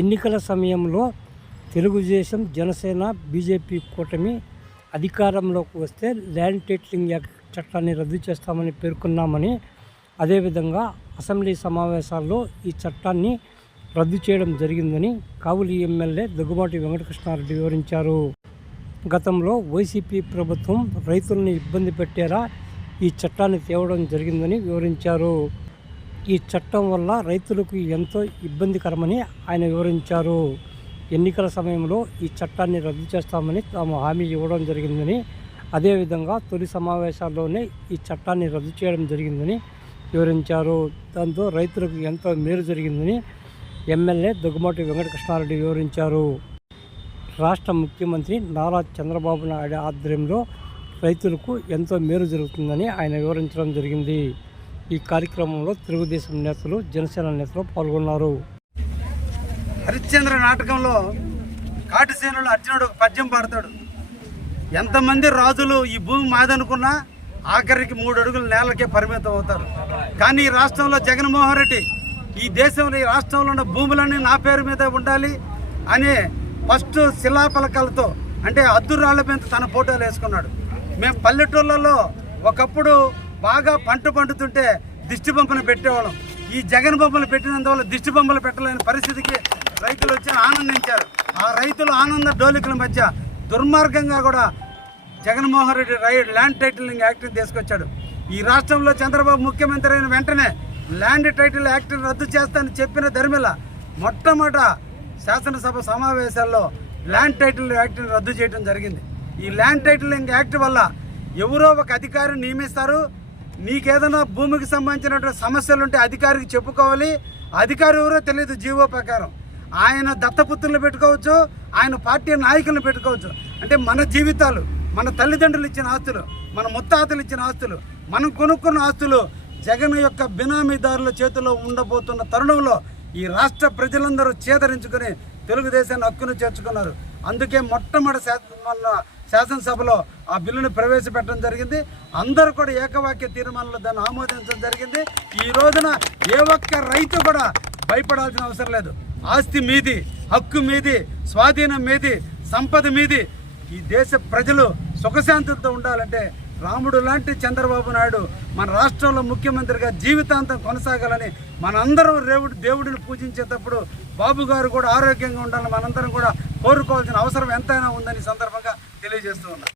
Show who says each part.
Speaker 1: ఎన్నికల సమయంలో తెలుగుదేశం జనసేన బీజేపీ కూటమి అధికారంలోకి వస్తే ల్యాండ్ టైటిలింగ్ యాక్ట్ చట్టాన్ని రద్దు చేస్తామని పేర్కొన్నామని అదేవిధంగా అసెంబ్లీ సమావేశాల్లో ఈ చట్టాన్ని రద్దు చేయడం జరిగిందని కావులి ఎమ్మెల్యే దగ్గుబాటి వెంకటకృష్ణారెడ్డి వివరించారు. గతంలో వైసీపీ ప్రభుత్వం రైతుల్ని ఇబ్బంది పెట్టేలా ఈ చట్టాన్ని తేవడం జరిగిందని వివరించారు. ఈ చట్టం వల్ల రైతులకు ఎంతో ఇబ్బందికరమని ఆయన వివరించారు. ఎన్నికల సమయంలో ఈ చట్టాన్ని రద్దు చేస్తామని తాము హామీ ఇవ్వడం జరిగిందని అదేవిధంగా తొలి సమావేశాల్లోనే ఈ చట్టాన్ని రద్దు చేయడం జరిగిందని వివరించారు. దాంతో రైతులకు ఎంతో మేలు జరిగిందని ఎమ్మెల్యే దగ్గుమాటి వెంకటకృష్ణారెడ్డి వివరించారు. రాష్ట్ర ముఖ్యమంత్రి నారా చంద్రబాబు నాయుడు ఆధ్వర్యంలో రైతులకు ఎంతో మేలు జరుగుతుందని ఆయన వివరించడం జరిగింది. ఈ కార్యక్రమంలో తెలుగుదేశం నేతలు జనసేన నేతలు పాల్గొన్నారు.
Speaker 2: హరిశ్చంద్ర నాటకంలో కాటిసేనుడు అర్జునుడు పద్యం పాడతాడు. ఎంతమంది రాజులు ఈ భూమి మాదనుకున్నా ఆఖరికి మూడు అడుగుల నేలకే పరిమితం అవుతారు. కానీ ఈ రాష్ట్రంలో జగన్మోహన్ రెడ్డి ఈ దేశంలో ఈ రాష్ట్రంలో ఉన్న భూములన్నీ నా పేరు మీద ఉండాలి అనే ఫస్ట్ శిలాఫలకాలతో అంటే అద్దురాళ్ళ మీద తన ఫోటోలు వేసుకున్నాడు. మేము పల్లెటూళ్ళలో ఒకప్పుడు బాగా పంట పండుతుంటే దిష్టి బొమ్మలు పెట్టేవాళ్ళం. ఈ జగన్ బొమ్మలు పెట్టినందువల్ల దిష్టి బొమ్మలు పెట్టలేని పరిస్థితికి రైతులు వచ్చి ఆనందించారు. ఆ రైతులు ఆనంద డోలికల మధ్య దుర్మార్గంగా కూడా జగన్మోహన్ రెడ్డి రై ల్యాండ్ టైటిలింగ్ యాక్ట్ని తీసుకొచ్చాడు. ఈ రాష్ట్రంలో చంద్రబాబు ముఖ్యమంత్రి అయిన వెంటనే ల్యాండ్ టైటిల్ యాక్ట్ని రద్దు చేస్తానని చెప్పిన ధర్మిల మొట్టమొదట శాసనసభ సమావేశాల్లో ల్యాండ్ టైటిల్ యాక్ట్ని రద్దు చేయడం జరిగింది. ఈ ల్యాండ్ టైటిలింగ్ యాక్ట్ వల్ల ఎవరో ఒక అధికారిని నియమిస్తారు నీకేదైనా భూమికి సంబంధించినటువంటి సమస్యలు ఉంటే అధికారికి చెప్పుకోవాలి. అధికారి ఎవరో తెలియదు జీవో ప్రకారం. ఆయన దత్తపుత్రులు పెట్టుకోవచ్చు ఆయన పార్టీ నాయకులను పెట్టుకోవచ్చు. అంటే మన జీవితాలు మన తల్లిదండ్రులు ఇచ్చిన ఆస్తులు మన ముత్తాతలు ఇచ్చిన ఆస్తులు మనం కొనుక్కున్న ఆస్తులు జగన్ యొక్క బినామీదారుల చేతిలో ఉండబోతున్న తరుణంలో ఈ రాష్ట్ర ప్రజలందరూ చేదరించుకుని తెలుగుదేశాన్ని హక్కును చేర్చుకున్నారు. అందుకే మొట్టమొదటి శాసన మొన్న శాసనసభలో ఆ బిల్లును ప్రవేశపెట్టడం జరిగింది. అందరూ కూడా ఏకవాక్య తీర్మానంలో దాన్ని ఆమోదించడం జరిగింది. ఈ రోజున ఏ ఒక్క రైతు కూడా భయపడాల్సిన అవసరం లేదు. ఆస్తి మీది హక్కు మీది స్వాధీనం మీది సంపద మీది. ఈ దేశ ప్రజలు సుఖశాంతులతో ఉండాలంటే రాముడు లాంటి చంద్రబాబు నాయుడు మన రాష్ట్రంలో ముఖ్యమంత్రిగా జీవితాంతం కొనసాగాలని మనందరం రేవుడు దేవుడిని పూజించేటప్పుడు బాబు గారు కూడా ఆరోగ్యంగా ఉండాలని మనందరం కూడా కోరుకోవాల్సిన అవసరం ఎంతైనా ఉందని సందర్భంగా తెలియజేస్తూ ఉన్నాం.